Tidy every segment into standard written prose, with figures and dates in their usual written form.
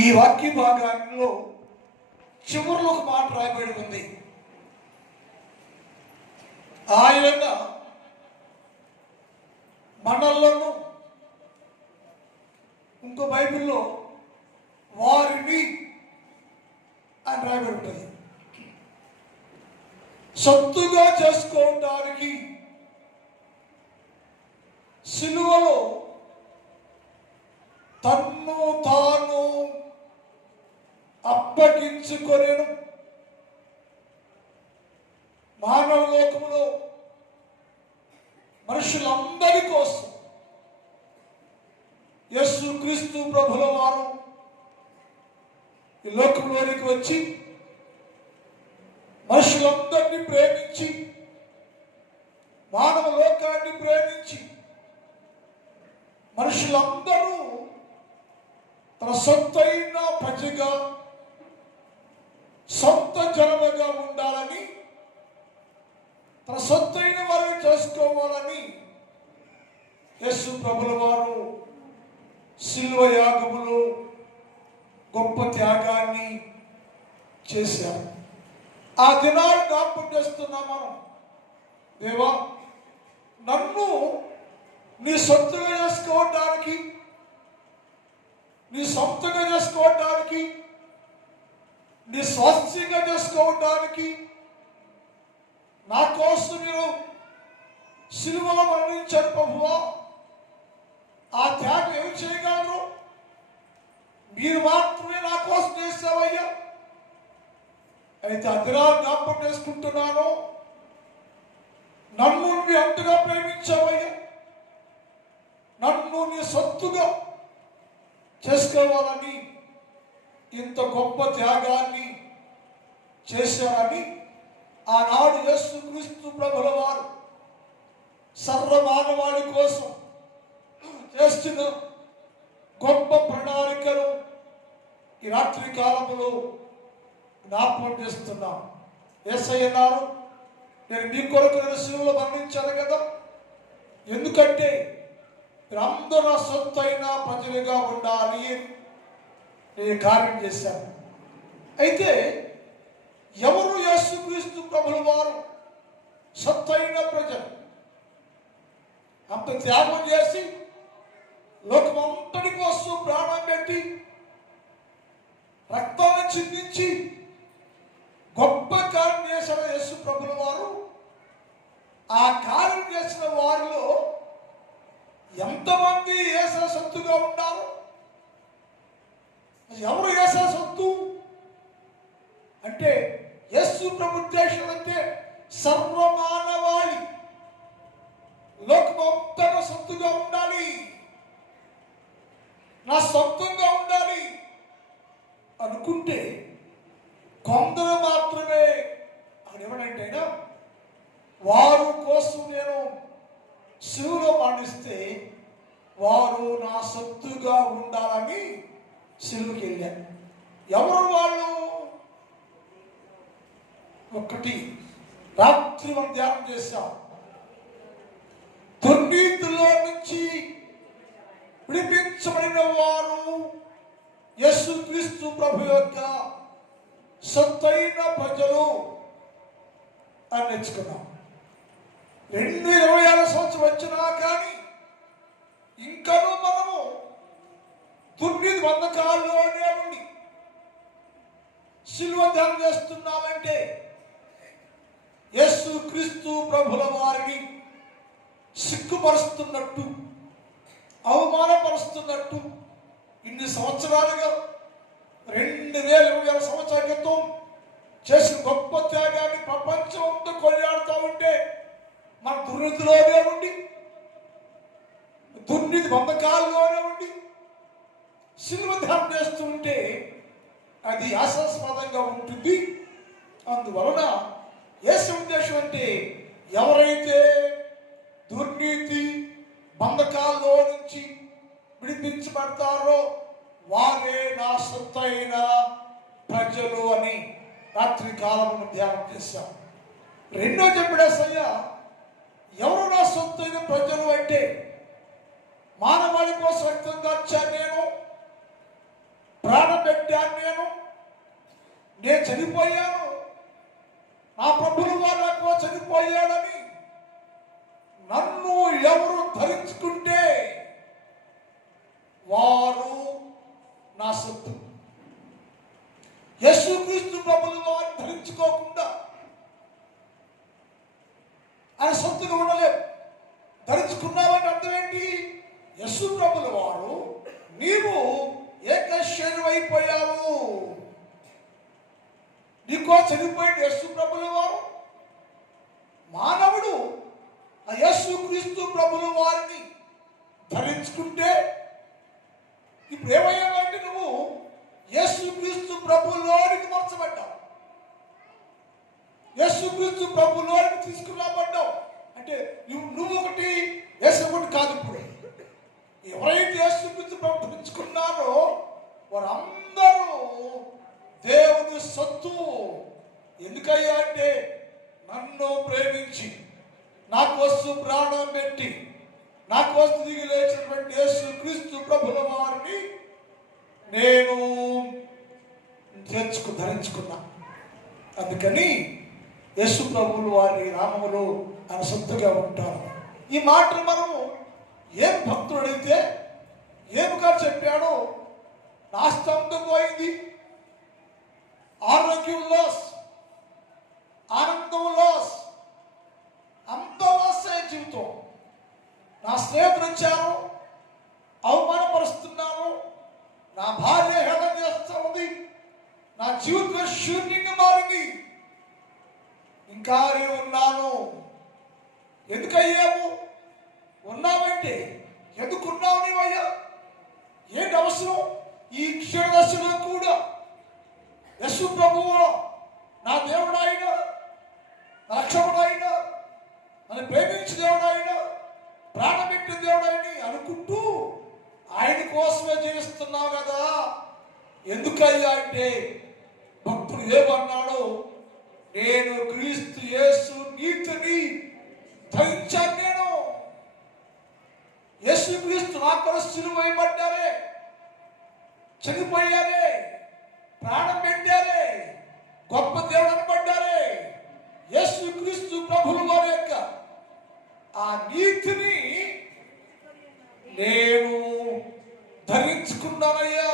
ఈ వాక్య భాగంలో చివరిలో ఒక మాట రాయబడి ఉంది. ఆయన మనల్లోనూ, ఇంకో బైబిల్లో వారిని అని రాయబడి ఉంటుంది. సొత్తుగా చేసుకోవడానికి సిలువలో తన్ను తాను అప్పగించుకొనెను. మానవ లోకములో మనుషులందరి కోసం యేసుక్రీస్తు ప్రభుల వారు ఈ లోకంలోనికి వచ్చి మనుషులందరినీ ప్రేమించి, మానవ లోకాన్ని ప్రేమించి, మనుషులందరూ తన సొంతైన ప్రజగా, సొంత జనముగా ఉండాలని, తన సొంతైన వారిని చేసుకోవాలని యేసు ప్రభుల వారు శిలువ యాగములో గొప్ప త్యాగాన్ని చేశారు. ఆ దినాలు జ్ఞాపకం చేస్తున్నాం మనం. దేవా, నన్ను నీ సొంతగా చేసుకోవడానికి, నీ సొంతగా చేసుకోవడానికి, నీ స్వాస్థ్యంగా చేసుకోవడానికి నా కోసం మీరు సిలువలో మరణించారు ప్రభువా. ఆ త్యాగం ఏమి చేయగలరు? మీరు మాత్రమే నా కోసం చేసావయ్యా. అయితే అదిరాలు జ్ఞాపకం చేసుకుంటున్నాను, నన్ను నీ అంతగా ప్రేమించావయ్యా, నన్ను నీ సొత్తుగా చేసుకోవాలని ఇంత గొప్ప త్యాగాన్ని చేశారని ఆనాడు యేసుక్రీస్తు ప్రభుల వారు సర్వమానవాళి కోసం చేస్తున్న గొప్ప ప్రణాళికను ఈ రాత్రి కాలంలో జ్ఞాపకం చేస్తున్నాం. యేసయ్య అన్నారు, నేను మీ కొరకు శిలువలో మరణించాను కదా, ఎందుకంటే మీరందరూ నా సొత్తైన ప్రజలుగా ఉండాలి. నేను కార్యం చేశాను. అయితే ఎవరు యేసుక్రీస్తు ప్రభుల వారు సొత్తైన ప్రజలు? అంత త్యాగం చేసి లోకమంతటి కోసం ప్రాణం పెట్టి రక్తాన్ని చిందించి గొప్ప కార్యం చేసిన యేసు ప్రభుల వారు, ఆ కార్యం చేసిన వారిలో ఎంతమంది యేసు సొత్తుగా ఉన్నారు? ఎవరు యేసు సొత్తు అంటే? యేసు ప్రభు ఉద్దేశం అంటే సర్వమానవాళి లోకమంతగా సొత్తుగా ఉండాలి, నా సొంతంగా ఉండాలి అనుకుంటే కొందరు మాత్రమే అని ఏమనంటే, వారు కోసం నేను శిలువలో మరణిస్తే వారు నా సొత్తుగా ఉండాలని శిలువకి వెళ్ళాను. ఎవరు వాళ్ళు? ఒకటి, రాత్రి మనం ధ్యానం చేశాం, దుర్నీతిలో నుంచి విడిపించబడిన వారు యేసుక్రీస్తు ప్రభు యొక్క సొత్తైన ప్రజలు అని నేర్చుకున్నాం. 2026 సంవత్సరం వచ్చినా కానీ ఇంకనూ మనము దుర్నీతి బంధకాల్లోనే ఉండి శిలువ ధ్యానం చేస్తున్నామంటే యేసుక్రీస్తు ప్రభుల వారిని సిగ్గుపరుస్తున్నట్టు, అవమానపరుస్తున్నట్టు. ఇన్ని సంవత్సరాలుగా 2026 సంవత్సరాల క్రితం చేసిన గొప్ప త్యాగాన్ని ప్రపంచం అంతా కొనియాడుతూ ఉంటే మన దుర్నీతిలోనే ఉండి, దుర్నీతి బంధకాల్లోనే ఉండి శిలువ ధ్యానం చేస్తూ ఉంటే అది హాస్యాస్పదంగా ఉంటుంది. అందువలన యేసు ఉద్దేశం అంటే ఎవరైతే దుర్నీతి బంధకాల్లో నుంచి విడిపించబడతారో వారే నా సొత్తైన ప్రజలు అని రాత్రి కాలమును ధ్యానం చేశాం. రెండో చెప్పడేసయ్య, ఎవరు నా సొత్తైన ప్రజలు అంటే మానవాళి కోసం రక్తం కార్చాను నేను, ప్రాణం పెట్టాను నేను చనిపోయాను, నా ప్రభువు వారు ఎక్కువ చనిపోయాడని నన్ను ఎవరు ధరించుకుంటే వారు నా సొత్తు. యేసుక్రీస్తు ప్రభువు వారిని ధరించుకోకుండా ఆయన సొత్తుగా ఉండలేవు. ధరించుకున్నావని అర్థం ఏంటి? యేసు ప్రభువు వారు నీవు ఏకశరీరం అయిపోయావు. నీకో చనిపోయిన యేసు ప్రభువు వారు మానవుడు ఆ యేసుక్రీస్తు ప్రభువు వారిని ధరించుకుంటే ఇప్పుడు ఏమయ్యావంటే నువ్వు యేసుక్రీస్తు ప్రభువులోనికి మార్చబడ్డావు, యేసుక్రీస్తు ప్రభువులోనికి తీసుకురాబడ్డావు. అంటే నువ్వు ఒకటి యేసు ఒకటి కాదు. ఇప్పుడు ఎవరైతే యేసుక్రీస్తు ప్రభు ధరించుకున్నారో వారందరూ దేవుని సొత్తు. ఎందుకయ్యా అంటే నన్ను ప్రేమించి నా కోసం ప్రాణం పెట్టి నా కోసం దిగి లేచినటువంటి యేసుక్రీస్తు ప్రభుల వారిని నేను ధరించుకున్నా. అందుకని యేసు ప్రభువుల వారి నామములో ఆయన సొత్తుగా ఉంటారు. ఈ మాటలు మనము ఏం భక్తుడైతే ఏమిగా చెప్పాడో, నాస్తంతం పోయింది, ఆరోగ్యం లాస్, ఆనందం లాస్, అంత లాస్ అయ్యే జీవితం. నా స్నేహితులు వచ్చారు, అవమానపరుస్తున్నాను, నా భార్య హేళన చేస్తూ ఉంది, నా జీవితం శూన్యంగా మారింది, ఇంకా నేను ఉన్నాను. ఎందుకయ్యాము? ఉన్నావంటే ఎందుకున్నావు నీవయ్యా? ఏంటి అవసరం? ఈ క్షణదశలో కూడా యేసు ప్రభువు నా దేవుడాయన, రక్షకుడాయన, నన్ను ప్రేమించిన దేవుడాయన, ప్రాణం పెట్టిన దేవుడాయని అనుకుంటూ ఆయన కోసమే జీవిస్తున్నావు కదా. ఎందుకయ్యా అంటే భక్తుడు ఏమన్నాడు? నేను క్రీస్తు యేసు నీతిని ధరించాను. నేను యేసు క్రీస్తు నా కొరకు సిలువ వేయబడ్డారే, చనిపోయారే, ప్రాణం పెట్టారే, గొప్ప దేవుడు అనబడ్డారే. యేసు క్రీస్తు ప్రభువు వారి యొక్క ఆ నీతిని నేను ధరించుకున్నానయ్యా.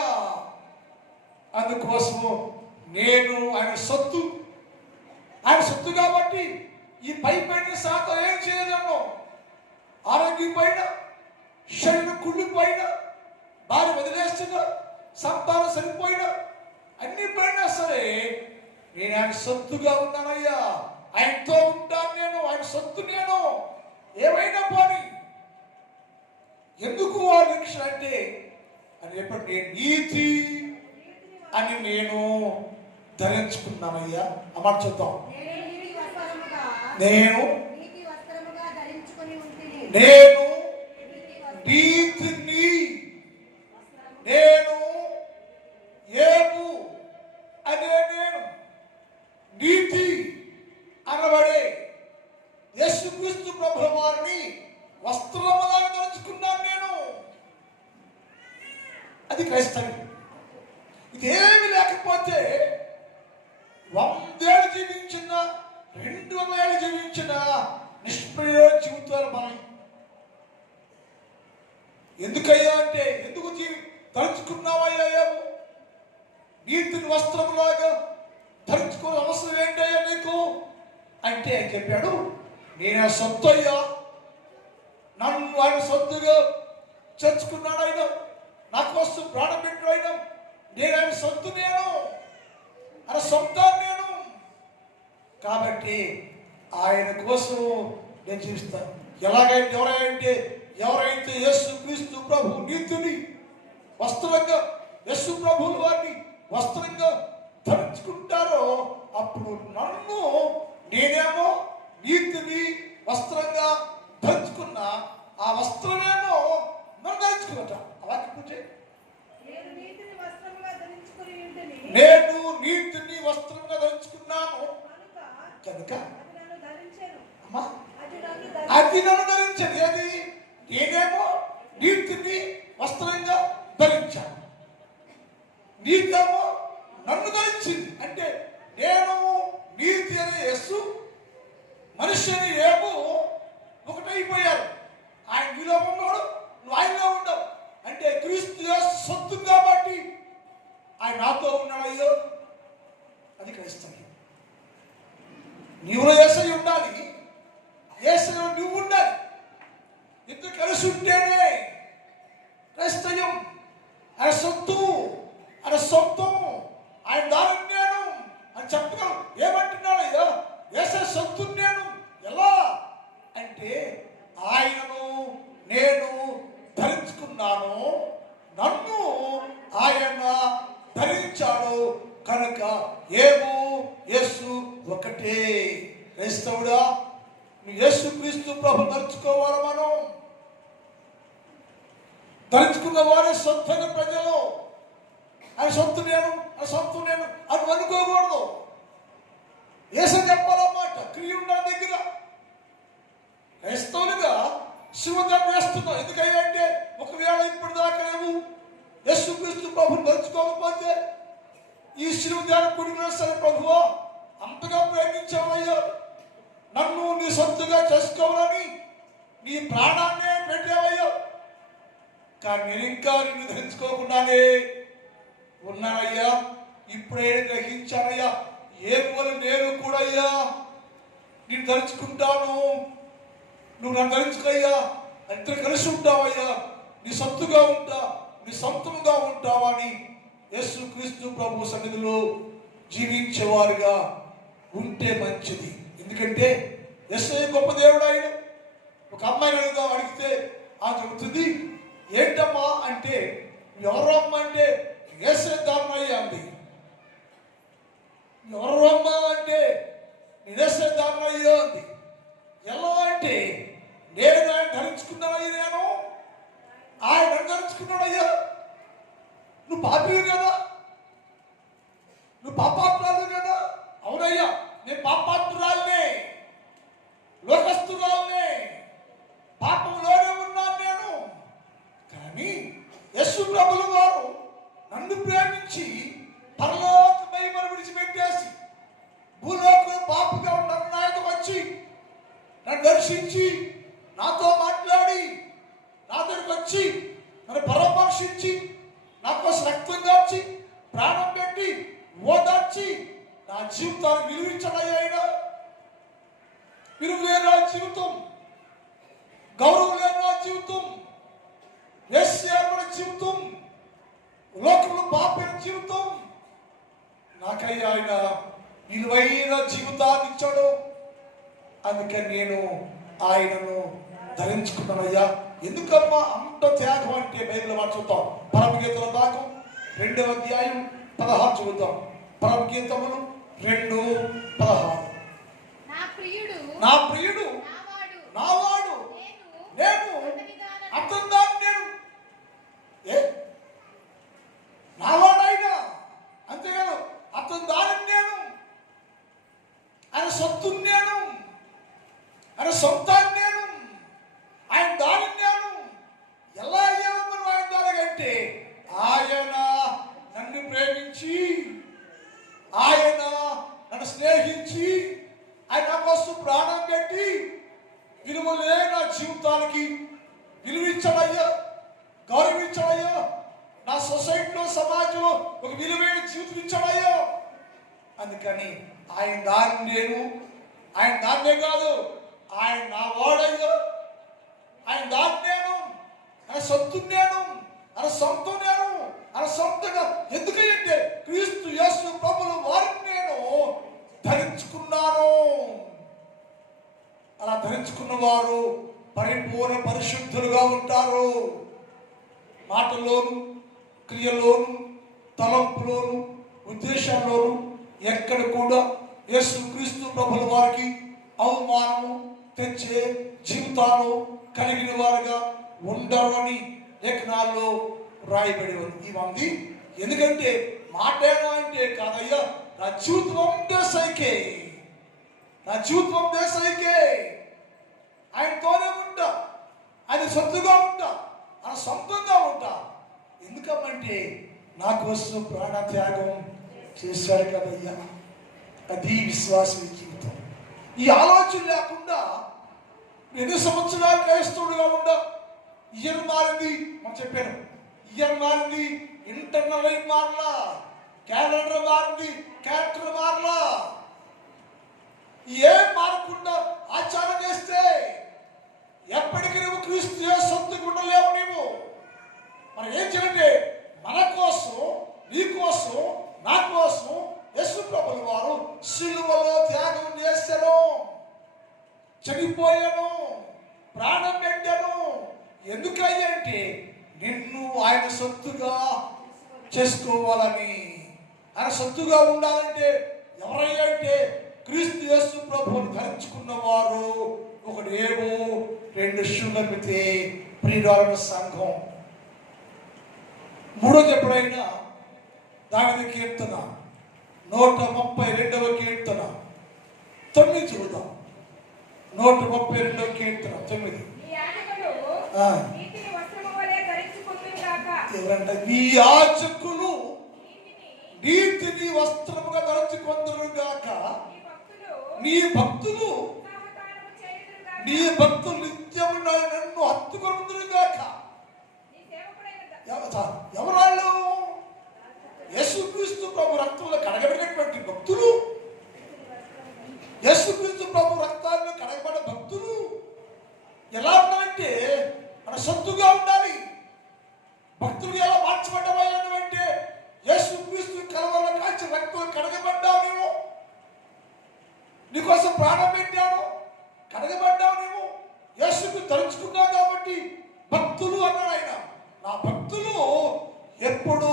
అందుకోసము నేను ఆయన సొత్తు. ఆయన సొత్తు కాబట్టి ఈ పైన శాతం ఏం చేయలేము. ఆరోగ్యం పైన, శరీరం కుళ్ళిపోయినా, భార్య వదిలేస్తున్నా, సంతానం సరిపోయినా, అన్ని పైనా సరే నేను ఆయన సొత్తుగా ఉన్నానయ్యా. ఆయనతో ఉంటాను నేను, ఆయన సొత్తు నేను. ఏమైనా పోనీ ఎందుకు ఆ నిరీక్షణ అంటే అని చెప్పండి, నేను నీతి అని నేను ధరించుకున్నానయ్యా. అమ్మాట చూద్దాం. నేను నీతిని, నేను ఏము అనే నేను నీతి అనబడే యేసుక్రీస్తు ప్రభుల వారిని వస్త్రముగా ధరించుకున్నాను నేను. అది క్రైస్తవం. ఇదేమి లేకపోతే 100 ఏళ్ళు జీవించిన, 200 ఏళ్ళు జీవించిన నిష్ప్రయోజన జీవితాలు మనం. ఎందుకయ్యా అంటే ఎందుకు ధరించుకున్నావయ్యా? ఏమో నీతిని వస్త్రములాగా ధరించుకోవాల్సిన అవసరం ఏంటయ్యా నీకు అంటే ఆయన చెప్పాడు, నేను ఆ సొత్తు అయ్యా, నన్ను ఆయన సొత్తుగా చేర్చుకున్నాడు ఆయన, నా కోసం ప్రాణం పెట్టాడు ఆయన. నేను ఆయన సొత్తు, నేను ఆయన సొంతాన్ని నేను. కాబట్టి ఆయన కోసం నేను జీవిస్తాను. ఎలాగైతే ఎవరైతే యేసు క్రీస్తు ప్రభు నీతిని వస్త్రంగా, యేసు ప్రభువుల వారిని వస్త్రంగా ధరించుకుంటారో అప్పుడు నన్ను, నేనేమో నీతిని వస్త్రంగా ధరించుకున్న ఆ వస్త్రమేమో నన్ను ధరించుకున్నట. అలాగే నేను నీతిని వస్త్రంగా ధరించుకున్నాను కనుక అమ్మా అది నన్ను ధరించదు. ఏది? నేనేమో నీతిని వస్త్రంగా ధరించాను. నీకేమో నన్ను ధరించింది. అంటే నేను నీతి అనే యేసు, మనిషి అని ఏమో ఒకటైపోయారు. ఆయన నీలో ఉన్నాడు, నువ్వు ఆయనలో ఉండవు. అంటే క్రీస్తు యేసు సొత్తు కాబట్టి ఆయన నాతో ఉన్నాడయ్యో. అది క్రైస్తవ్యం. నీవులో యేసయ్య ఉండాలి, యేసయ్యలో నువ్వు ఉండాలి. ఇద్దరు కలిసి ఉంటేనే క్రైస్తవ్యం. ఆయన సొత్తు, ఆయన సొంతం, ఆయన దాని నేను అని చెప్పగలం. ఏమంటున్నాడు అయ్యా? యేసయ్య సొత్తు నేను. ఎలా అంటే ఆయనను నేను ధరించుకున్నాను, నన్ను ఆయన ధరించాడు కనుక ఏమో యేసు ఒకటే. క్రైస్తవుడా, నువ్వు యేసు క్రీస్తు ప్రభు ధరించుకోవాలి. మనం ధరించుకున్న వారే సొంతైన ప్రజలు. ఆయన సొత్తు నేను, ఆయన సొంతం నేను అని అనుకోకూడదు. యేసు చెప్పాలన్నమాట. క్రియ ఉండాలి దగ్గర. క్రైస్తవులుగా శివదాన్ని వేస్తున్నాం. ఎందుకంటే ఒకవేళ ఇప్పుడు దాకా నువ్వు యేసు క్రీస్తు ప్రభుని ధరించుకోకపోతే ఈ శివదాన్ని కుడిగిన సరే ప్రభువా అంతగా ప్రేమించావయ్యా, నన్ను నీ సొంతగా చేసుకోవాలని నీ ప్రాణాన్నే పెట్టావయ్యా. కానీ నేను ఇంకా నిన్ను ధరించుకోకుండానే ఉన్నానయ్యా. ఇప్పుడే గ్రహించానయ్యా, ఏ పోలి నేను కూడా అయ్యా నేను ధరించుకుంటాను, నువ్వు నన్ను ధరించుకయ్యా, ఇద్దరు కలిసి ఉంటావయ్యా, నీ సొత్తుగా ఉంటా, నీ సొంతంగా ఉంటావని యేసు క్రీస్తు ప్రభు సన్నిధిలో జీవించేవారుగా ఉంటే మంచిది. ఎందుకంటే యేసయ్య గొప్ప దేవుడు. ఆయన ఒక అమ్మాయిని అడిగితే ఆ చెబుతుంది, ఏంటమ్మా అంటే ఎవరు అమ్మ అంటే యేసయ్య దానయ్య అంది. ఎవరు అమ్మ అంటే యేసయ్య దానయ్య అంది. ఎలా అంటే నేను ఆయన ధరించుకున్నానయ్యా, నేను ఆయన ధరించుకున్నాడయ్యా. నువ్వు పాపివి కదా, నువ్వు పాపాత్రాలు కదా. అవునయ్యా, నేను పాపాత్రురాలనే, లోకస్తురాలనే, పాపంలోనే ఉన్నాను నేను. కానీ యేసు ప్రభుల వారు నన్ను ప్రేమించి పరలోక మహిమను విడిచిపెట్టేసి భూలోకంలో పాపగా ఉన్న నాయకు వచ్చి నన్ను దర్శించి నాతో మాట్లాడి నా దగ్గరికి వచ్చి నన్ను పరామర్శించి నా కోసం రక్తం దాచి ప్రాణం పెట్టి ఓదార్చి నా జీవితాన్ని విలువించడయ్యా. ఆయన విలువ లేని నా జీవితం, గౌరవం లేని నా జీవితం, వేశ్యాల జీవితం, లోకంలో పాపైన జీవితం నాకయ్యా ఆయన విలువైన జీవితాన్ని ఇచ్చాడు. అందుకని నేను ఆయనను ధరించుకున్నానయ్యా. ఎందుకమ్మా అంత త్యాగం అంటే బైబిల్ మాట చూద్దాం. పరమగీతల భాగం 2వ అధ్యాయం 16 చూద్దాం. పరమగీతములు 2:16. నా ప్రియుడు నావాడు, నేను అతని దాన్ని నేను నావాడైనా అంతేకాదు అతని దానిని నేను, ఆయన సొత్తు నేను, ఆయన సొంతాన్ని నేను, ఆయన దానిని నేను. ఎలా అయ్యాను ఆయన దానికంటే ఆయన నన్ను ప్రేమించి, ఆయన నన్ను స్నేహించి, ఆయన నా కోసం ప్రాణం పెట్టి విలువలే నా జీవితానికి విలువించడయ్యా, గౌరవించడయ్యా. నా సొసైటీలో సమాజంలో ఒక విలువైన జీవితం ఇచ్చాడయ్యా. అందుకని ఆయన దాన్ని నేను, ఆయన దాన్నే కాదు ఆయన నా వాడయ్యా, ఆయన దాన్ని నేను, ఆయన సొత్తు నేను, ఆయన సొంతం నేను, ఆయన సొంతగా. ఎందుకంటే క్రీస్తు యేసు ప్రభుల వారిని నేను ధరించుకున్నాను. అలా ధరించుకున్న వారు పరిపూర్ణ పరిశుద్ధులుగా ఉంటారు. మాటలోను, క్రియలోను, తలంపులోను, ఉద్దేశాల్లోను ఎక్కడ కూడా యేసు క్రీస్తు ప్రభుల వారికి అవమానము తెచ్చే జీవితాలు కలిగిన వారుగా ఉండరు అని లేఖనాల్లో రాయబడి ఉంది. ఎందుకంటే మాటేనా అంటే కాదయ్యా, నా జీవితం దేశైకే, నా జీవితం దేశైకే, ఆయనతోనే ఉంటా, ఆయన సొత్తుగా ఉంటా, ఆయన సొంతంగా ఉంటా. ఎందుకమ్మంటే నా కోసం ప్రాణత్యాగం చేశాడు కదయ్యా. అది విశ్వాసం జీవితం. ఈ ఆలోచన లేకుండా ఎన్ని సంవత్సరాలు క్రైస్తవుడుగా ఉండా, ఇయర్ మారింది, మనం చెప్పాను, ఇయర్ మారింది, ఇంటర్నల్ లైఫ్ మారలా, క్యాలెండర్ మారింది, క్యారెక్టర్ మారలా, ఏం మారకుండా ఆచారం చేస్తే ఎప్పటికీ నువ్వు క్రీస్తు సొంతకు ఉండలేవు. నీవు మనం ఏం చేయండి, మన కోసం, నీ కోసం, నా కోసం యేసు ప్రభువు వారు సిలువలో త్యాగం చేశాను, చనిపోయాను, ప్రాణం పెట్టాను. ఎందుకయ్యా అంటే నిన్ను ఆయన సొత్తుగా చేసుకోవాలని. ఆయన సొత్తుగా ఉండాలంటే ఎవరయ్యా అంటే క్రీస్తు యేసు ప్రభువుని ధరించుకున్న వారు. ఒకటి ఏమో, రెండు శూలమితే ప్రియురాల సంఘం. మూడోది ఎప్పుడైనా దావిది కీర్తన 132వ కీర్తన 9 చూద్దాం. 132వ కీర్తన 9. ఎవరంట? నీ యాజకులు నీతిని వస్త్రముగా ధరించుకొందురు గాక. నీ భక్తులు నిత్యము నన్ను హత్తుకొందురు గాక. ఎవరాళ్ళు? యేసుక్రీస్తు ప్రభు రక్తంలో కడగబడినటువంటి భక్తులు, యేసుక్రీస్తు ప్రభు రక్తాన్ని కడగబడిన భక్తులు ఎలా ఉండాలంటే మన సొత్తుగా ఉండాలి. భక్తులు ఎలా మార్చబడ్డామయ్యాను అంటే యేసుక్రీస్తు కలవలో కాల్చి రక్తం కడగబడ్డావు. నీవు నీకోసం ప్రాణం పెట్టాను, కడగబడ్డావు. నీవు యేసుకు తలుచుకున్నావు కాబట్టి భక్తులు అన్నాడు ఆయన. నా భక్తులు ఎప్పుడు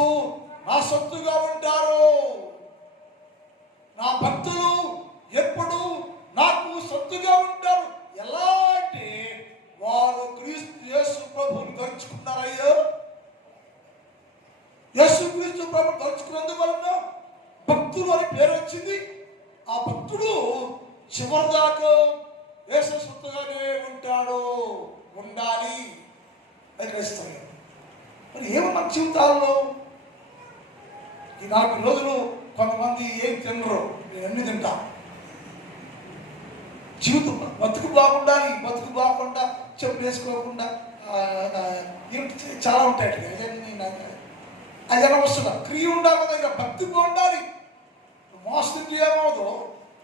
నా సొత్తుగా ఉంటారు. నా భక్తులు ఎప్పుడు నాకు సొత్తుగా ఉంటారు. ఎలా అంటే వారు క్రీస్తు యేసు ప్రభువుని ధరించుకున్నారయ్యో. యేసు క్రీస్తు ప్రభువుని ధరించుకున్నందువలన భక్తులు అని పేరు వచ్చింది. ఆ భక్తుడు చివరిదాకా యేసు సొత్తుగానే ఉంటాడు, ఉండాలి. అది క్రైస్తవ్యం. మరి ఏమో మన జీవితాల్లో ఈ 4 రోజులు కొంతమంది ఏం తినరు, నేను అన్ని తింటా. జీవితం బతుకు బాగుండాలి. బతుకు బాగుండా చెప్పు వేసుకోకుండా చాలా ఉంటాయి. అది అనవసరం. క్రియ ఉండాలి కదా, భక్తి బాగుండాలి. మోసం ఏమవుదో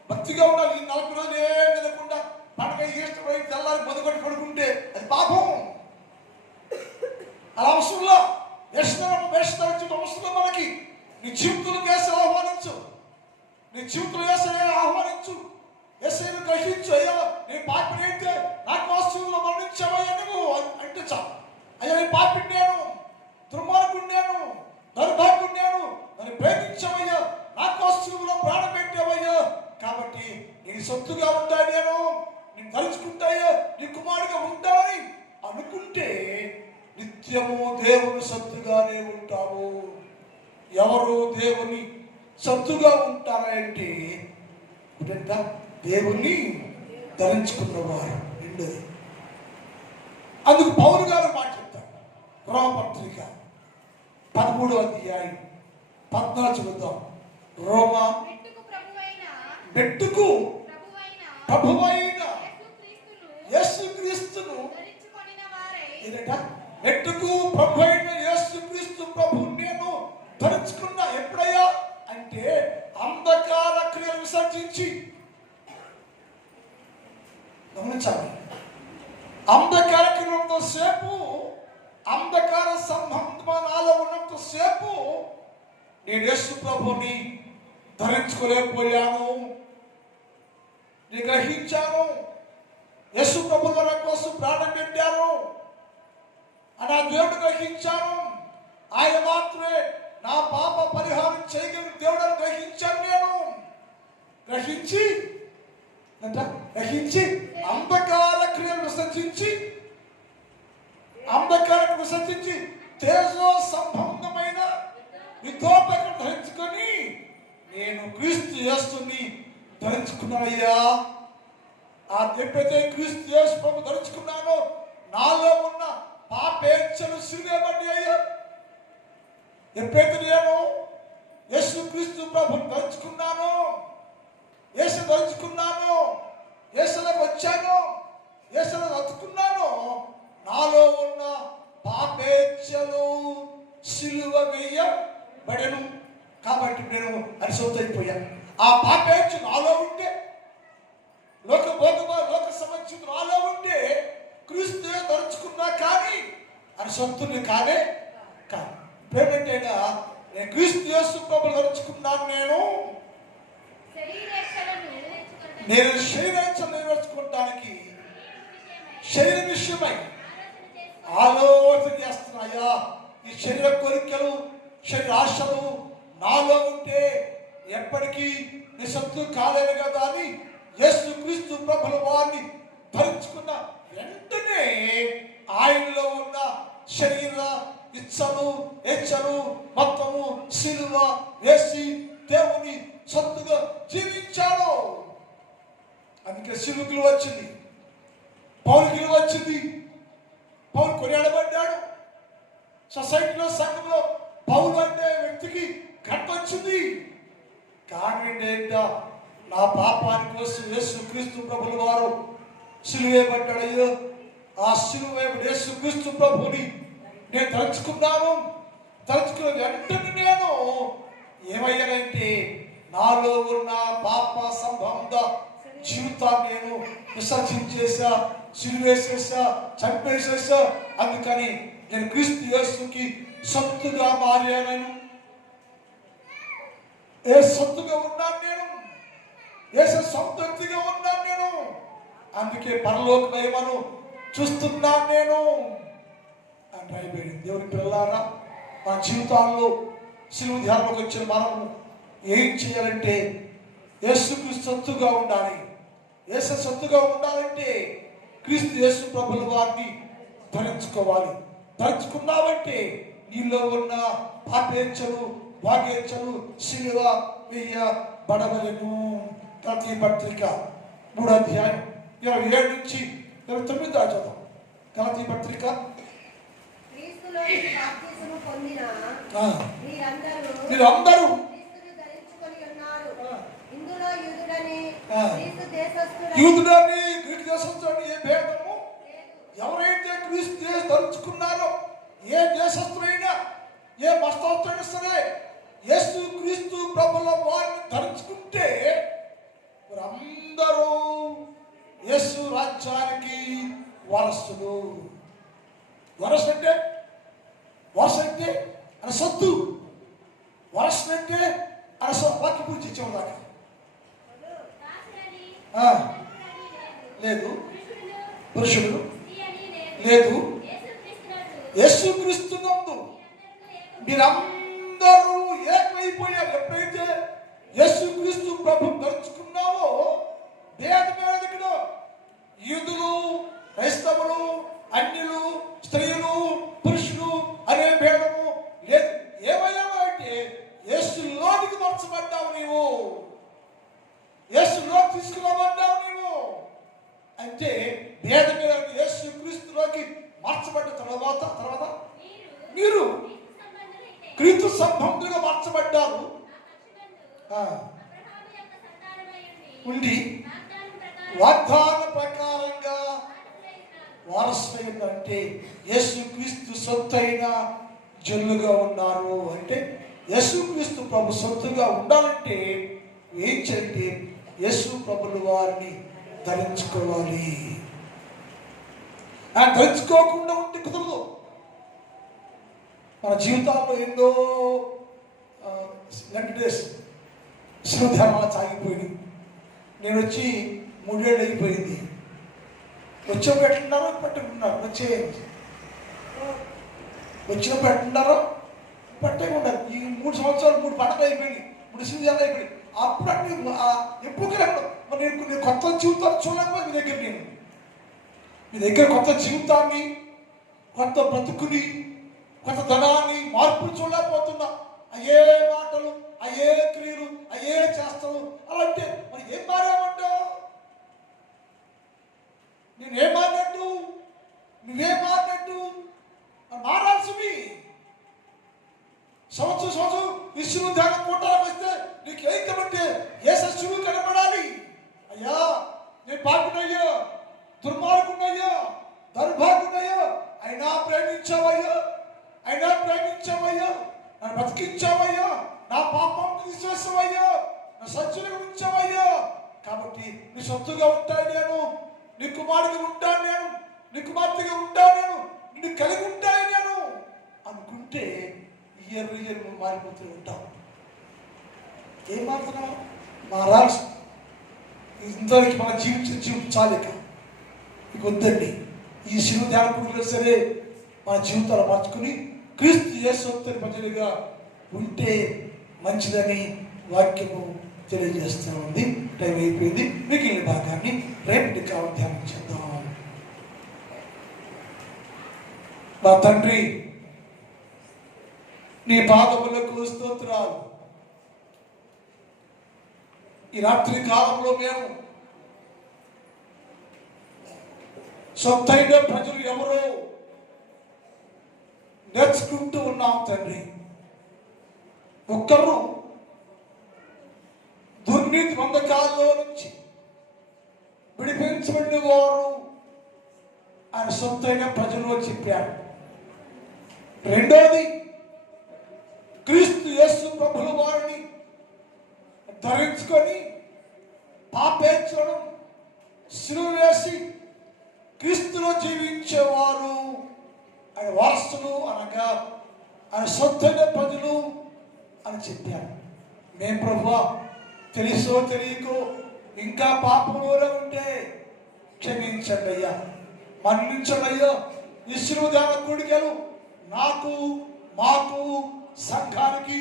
భక్తిగా ఉండాలి. ఈ 4 రోజులు ఏం తినకుండా పండగ ఇష్టపడి తెల్లారి బతుకొని పడుకుంటే అది పాపం. అలా అవసరంలో వేషించడం అవసరం మనకి. నీ జీవితంలో వేసే ఆహ్వానించు, నీ జీవితంలో వేసే ఆహ్వానించు, వేసేది గ్రహించు. అయ్యా నేను పాపిని అయితే నాకు వాస్తవంలో మరణించావయ్యా నువ్వు అంటే చాలు. అయ్యా నేను పాపిని, నేను దుర్మార్గుడు, నేను దౌర్భాగ్యుడు, నేను నన్ను ప్రేమించావయ్యా, నాకు వాస్తవంలో ప్రాణం పెట్టావయ్యా. కాబట్టి నేను సొత్తుగా ఉంటా, నేను ధరించుకుంటాయో, నీ కుమారుడిగా ఉంటావని అనుకుంటే నిత్యము దేవుని సొత్తుగానే ఉంటావు. ఎవరు దేవుని సొత్తుగా ఉంటారంటే దేవుణ్ణి ధరించుకున్నవారు. రెండోది, అందుకు పౌలు గారు మాట చెప్తారు. రోమపత్రిక 13వ అధ్యాయం 14 చూద్దాం. రోమా మెట్టుకు ప్రభువైన యేసుక్రీస్తును మెట్టుకు ప్రభు అయిన యేసుక్రీస్తు ప్రభు నేను ధరించుకున్న. ఎప్పుడయ్యా అంటే అంధకార క్రియలు విసర్జించి. గమనించాలి, అంధకార క్రియలంత సేపు, అంధకార సంబంధనాలో ఉన్నంత సేపు నేను యేసు ప్రభుని ధరించుకోలేకపోయాను. నేను గ్రహించాను యేసు ప్రభు నా కోసం ప్రాణం పెట్టాను అని ఆ దేవుడు గ్రహించాను. ఆయన మాత్రమే నా పాప పరిహారం చేయగలిగిన దేవుడు అని గ్రహించాను. నేను గ్రహించి అంధకార క్రియలు విసర్జించి తేజో సంబంధమైన విధోపకం ధరించుకొని నేను క్రీస్తు యేసుని ధరించుకున్నానయ్యా. ఆ ఎప్పుడైతే క్రీస్తు యేసు ప్రభు ధరించుకున్నానో నాలో ఉన్న పాప పాపేచ్చలు సిలువేయబడి అయ్యా. ఎప్పుడైతే నేను యేసు క్రీస్తు ప్రభుని తలుచుకున్నాను, యేసు తలుచుకున్నాను, యేసులోకి వచ్చాను, యేసులో బ్రతుకున్నాను, నాలో ఉన్న పాపేచ్చలు సిలువ వేయబడెను. కాబట్టి నేను అరిసొత్తైపోయాను. ఆ పాపేచ్చు నాలో ఉంటే, లోక సమస్యలు నాలో ఉంటే క్రీస్తు తలుచుకున్నా కానీ అరిసొత్తుని కానే కాదు. ఇప్పుడేంటంటేగా నేను క్రీస్తు యేసు ప్రభువుని తలుచుకున్నాను. నేను శరీరేచ్ఛను నెరవేర్చుకోవడానికి శరీర విషయమై ఆలోచన చేస్తున్నాయా. ఈ శరీర కోరికలు, శరీర ఆశలు నాలో ఉంటే ఎప్పటికీ నిశబ్దం కాలేదు కదా అని యేసు క్రీస్తు ప్రభుల వారిని ధరించుకున్న వెంటనే ఆయనలో ఉన్న శరీర ఇచ్చలు హెచ్చలు మొత్తము సిలువ వేసి దేవుని సొత్తుగా జీవించాడు. అందుకే సిలువకులు వచ్చింది, పౌరుకులు వచ్చింది, పౌరు కొనియాడబడ్డాడు. సొసైటీలో సంఘంలో పౌరు అంటే వ్యక్తికి ఘట వచ్చింది. కానీ ఏంటో నా పాపాని కోసం యేసు క్రీస్తు ప్రభుల వారు సిలువేయబడ్డాడు. అయ్యో, ఆ సిలువేయబడి యేసు క్రీస్తు ప్రభుని నేను తలుచుకున్నాను. తలుచుకున్న వెంటనే నేను ఏమయ్యానంటే నాలో ఉన్న పాప సంబంధ జీవితాన్ని నేను విసర్జించేసా, సిలువేసేసా, చంపేసేసా. అందుకని నేను క్రీస్తు యేసుకి సొత్తుగా మారాను. ఏ సొత్తుగా ఉన్నాను నేను, యేసు సొంత వ్యక్తిగా ఉన్నాను నేను. అందుకే పరలోక మహిమను చూస్తున్నాను నేను అని రాయబడింది. దేవుని పిల్లలారా, మన జీవితాల్లో సిలువ ధ్యానంలోకి వచ్చిన మనము ఏం చేయాలంటే యేసుక్రీస్తు సొత్తుగా ఉండాలి. యేసు సొత్తుగా ఉండాలంటే క్రీస్తు యేసు ప్రభుల వారిని ధరించుకోవాలి. ధరించుకున్నావంటే నీలో ఉన్న పాపేచ్చలు భాగ్యేచ్చలు సిలువ వేయబడవలెను. గలతీ పత్రిక 3వ అధ్యాయం 27 నుంచి 29 దాకా చదువు. గలతీ పత్రిక మీరందరూ యూదుడని గ్రీకు దేశస్తుడని ఏ భేదము, ఎవరైతే క్రీస్తు దేశం ధరించుకున్నారో, ఏ దేశస్తుడైనా ఏ మస్తస్తుడైనా సరే యేసు క్రీస్తు ప్రభుల వారిని ధరించుకుంటే అందరూ యేసు రాజ్యానికి వారసులు. వరసంటే అని సొత్తు, వరసంటే అని వాక్య పూజ ఇచ్చేవాళ్ళ లేదు, పురుషుడు లేదు, యేసు క్రీస్తు నందు మీరందరూ ఏకమైపోయారు. ఎప్పుడైతే యేసు క్రీస్తు ప్రభు ధరించుకున్నావో భేదమైన దగ్గర యూదులు, క్రైస్తవులు, అన్యులు, స్త్రీలు, పురుషులు అనే భేదము లేదు. ఏమయ్యావు అంటే యేసులోనికి మార్చబడ్డావు నీవు, యేసులో తీసుకురాబడ్డావు నీవు. అంటే భేదమైన యేసు క్రీస్తులోకి మార్చబడ్డ తర్వాత మీరు క్రీస్తు సంబంధులుగా మార్చబడ్డారు. ఉండి వాగ్దాన ప్రకారంగా వారసులైన అంటే యేసు క్రీస్తు సొత్తైన జనులుగా ఉన్నారు. అంటే యేసు క్రీస్తు ప్రభు సొత్తుగా ఉండాలంటే ఏం చేయండి, యేసు ప్రభుల వారిని ధరించుకోవాలి. ధరించుకోకుండా ఉంటే కుదరదు. మన జీవితాల్లో ఎన్నో లెంట్ డేస్ శివధ్యానాలు సాగిపోయింది. నేను వచ్చి 3 ఏళ్ళు అయిపోయింది. వచ్చే పెట్టున్నారో పట్టుకున్నారు, వచ్చిన పెట్టున్నారో పట్టకుండా ఈ 3 సంవత్సరాలు 3 పంటలు అయిపోయింది, 3 శివధ్యానాలు అయిపోయింది. అప్పుడు ఎప్పుడు నేను కొత్త జీవితాన్ని చూడలేకపోతే మీ దగ్గర కొత్త జీవితాన్ని, కొత్త బ్రతుకుని, కొత్త ధనాన్ని, మార్పులు చూడలేకపోతున్నా. అయ్యే మాటలు, అయ్యే క్రియలు, అయ్యే చేస్తాను. అలా అంటే మరి ఏం మారామంటావు? నేనేం మారినట్టు, నువ్వేం మారినట్టు? సంవత్సరం ఈ శిలువ ధ్యానం కూటాలకు వస్తే నీకు ఏమంటే యేసు శిలువ కనబడాలి. అయ్యా నేను పాపినయ్యా, దుర్మార్గునయ్యా, దౌర్భాగ్యునయ్యా, అయినా ప్రేమించావయ్యా, నన్ను బతికించావయ్యా, నా పాపం తీసేసావయ్యా, నా సత్యులుగా ఉంచావయ్యా. కాబట్టి నీ సొత్తుగా ఉంటాను నేను, నీ కుమారుడిగా ఉంటాను నేను, నీ కుమార్తెగా ఉంటాను నేను, నిన్ను కలిగి ఉంటాను నేను అనుకుంటే ఇయర్ నువ్వు మారిపోతూ ఉంటావు. ఏం మారుతున్నావు? మహారాజ్ ఇంతవరకు మన జీవించాలిక ఇక వద్దండి. ఈ శిలువ ధ్యానకుడిలో సరే మన జీవితాలు మార్చుకుని క్రీస్తు యేసు ప్రజలుగా ఉంటే మంచిదని వాక్యము తెలియజేస్తూ ఉంది. టైం అయిపోయింది. మిగిలిన భాగాన్ని రేపటి కావాలి ధ్యానం చేద్దాం. మా తండ్రి, నీ పాదములకు స్తోత్రాలు. ఈ రాత్రి కాలంలో మేము సొంతైన ప్రజలు ఎవరో నేర్చుకుంటూ ఉన్నాం తండ్రి. ఒక్కరు దుర్నీతి బంధకాల్లో నుంచి విడిపించబడిన వారు ఆయన సొంతైన ప్రజలు చెప్పారు. రెండోది, క్రీస్తు యేసు ప్రభుల వారిని ధరించుకొని పాపేర్చడం, సిలువ వేసి క్రీస్తులో జీవించేవారు ఆయన వారసులు అనగా ఆయన సొంతైన ప్రజలు అని చెప్పారు. మేము ప్రభువా తెలుసో తెలియకో ఇంకా పాపంలోనే ఉంటే క్షమించండి అయ్యా, మన్నించండి అయ్యా. ఈ సిలువ ధ్యాన కూడికలు నాకు, మాకు, సంఘానికి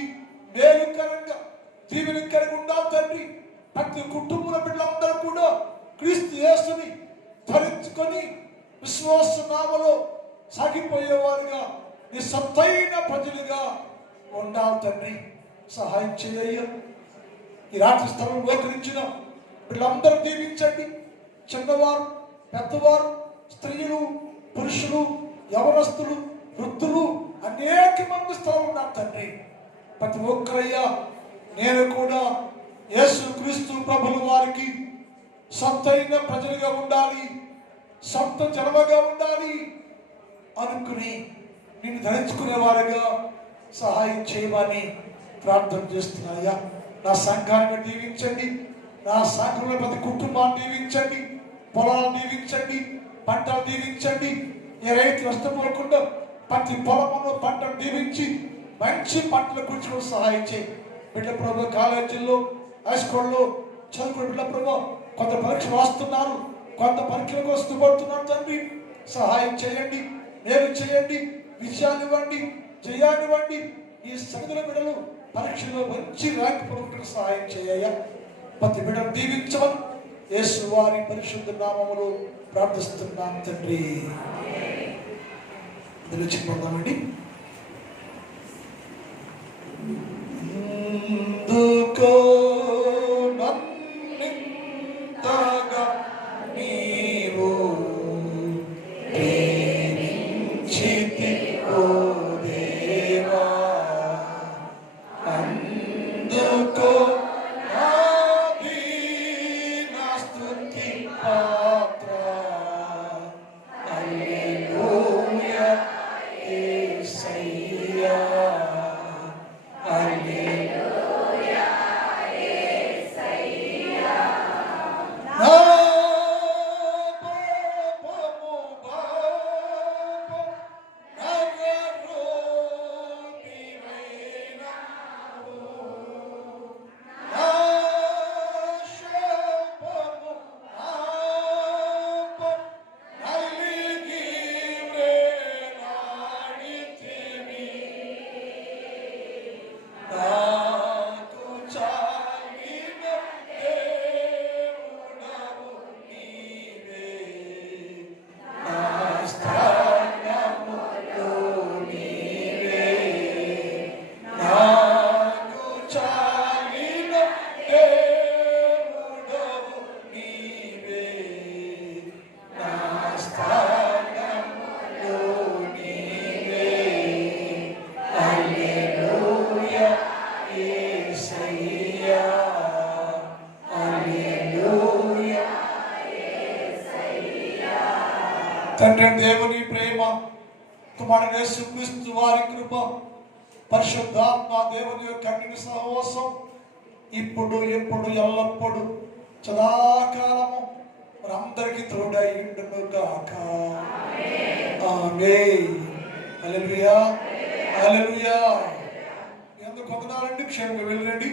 మేలుకరంగా దీవెనకరంగా ఉండాలి తండ్రి. ప్రతి కుటుంబ బిడ్డలందరూ కూడా క్రీస్తు యేసుని ధరించుకొని విశ్వాస నామలో సాగిపోయేవారుగా నీ సొంతైన ప్రజలుగా ఉండాలి తండ్రి. సహాయం చేయ. ఈ రాత్రి స్థలం మోకరించిన వీళ్ళందరూ దీవించండి. చిన్నవారు, పెద్దవారు, స్త్రీలు, పురుషులు, యవనస్తులు, వృద్ధులు అనేక మంది స్థలం ఉన్నారు తండ్రి. ప్రతి ఒక్కరయ్యా నేను కూడా యేసు క్రీస్తు ప్రభుల వారికి సొంతైన ప్రజలుగా ఉండాలి, సొంత జన్మగా ఉండాలి అనుకుని నిన్ను ధరించుకునేవారుగా సహాయం చేయమని ప్రార్థన చేస్తున్నాయా. నా సంఘాన్ని దీవించండి, నా సంఘంలో ప్రతి కుటుంబాన్ని దీవించండి, పొలాలను దీవించండి, పంటలు దీవించండి. ఏ రైతు నష్టపోకుండా ప్రతి పొలంలో పంటను దీవించి మంచి పంటలు కూర్చుని సహాయం చేయి. బిడ్డ ప్రభు కాలేజీల్లో, హై స్కూల్లో చదువుకునే బిడ్డ ప్రభు కొంత పరీక్షలు రాస్తున్నారు, కొంత పరీక్షల కోసం పడుతున్నారు తండ్రి. సహాయం చేయండి, మేలు చేయండి, విజయాన్ని ఇవ్వండి, జయాన్ని ఇవ్వండి. ఈ సన్నిధిలో బిడ్డలు పరీక్షలో మంచి ర్యాంక్ పొందుటకు సహాయం చేయ. ప్రతి బిడ్డను దీవించమని యేసు వారి పరిశుద్ధ నామములో ప్రార్థిస్తున్నాం తండ్రి. నిలిచిపోదామండి. ఎందుకో నన్నింతగా నీవు ప్రేమించితివో దేవా, అందుకో నా దీన స్తుతి పాత్ర. హల్లెలూయా యేసయ్యా, హల్లెలూయా యేసయ్యా. నా పాపము బాపు నగరు తండ్రి దేవుని ప్రేమ, కుమారుడు యేసుక్రీస్తు వారి కృప, పరిశుద్ధాత్మ దేవుని యొక్క అగ్ని సహవాసం ఇప్పుడు ఎప్పుడు ఎల్లప్పుడు సదాకాలము మనందరికీ తోడై ఉండును గాక. ఆమేన్. హల్లెలూయా, హల్లెలూయా. మీ అందరూ కొందనాలండి, క్షేమంగా వెళ్ళండి.